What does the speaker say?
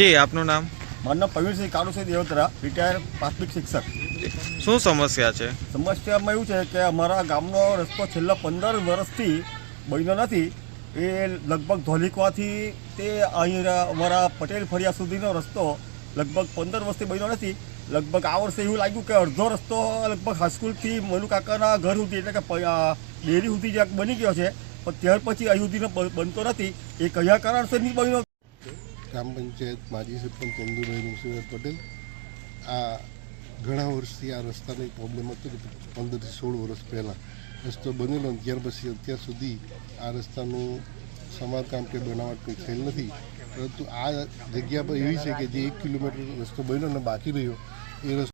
જી, આપનું નામ? મારું નામ પ્રવીણસિંહ કાળુસિંહ દેવતરા, રિટાયર પ્રાથમિક શિક્ષક. શું સમસ્યા છે? સમસ્યામાં એવું છે કે અમારા ગામનો રસ્તો છેલ્લા 15 વર્ષથી બન્યો નથી. એ લગભગ ધોલિકવાથી તે અહીં અમારા પટેલ ફળિયા સુધીનો રસ્તો લગભગ 15 વર્ષથી બન્યો નથી. લગભગ આ વર્ષે એવું લાગ્યું કે અડધો રસ્તો લગભગ હાઈસ્કૂલથી મનુકાકાના ઘર સુધી એટલે કે ડેરી સુધી જ્યાં બની ગયો છે, પણ ત્યાર પછી અહીં સુધીનો બનતો નથી. એ કયા કારણસર નહીં બન્યો? ગ્રામ પંચાયત માજી સરપંચ ચંદુભાઈ મુનશીભાઈ પટેલ. આ ઘણા વર્ષથી આ રસ્તાની પ્રોબ્લેમ હતો કે 15 થી 16 વર્ષ પહેલાં રસ્તો બનેલો, ત્યાર પછી અત્યાર સુધી આ રસ્તાનું સમારકામ કે બનાવટ કંઈ થયેલ નથી. પરંતુ આ જગ્યા પર એવી છે કે જે 1 કિલોમીટર રસ્તો બન્યો અને બાકી રહ્યો એ રસ્તો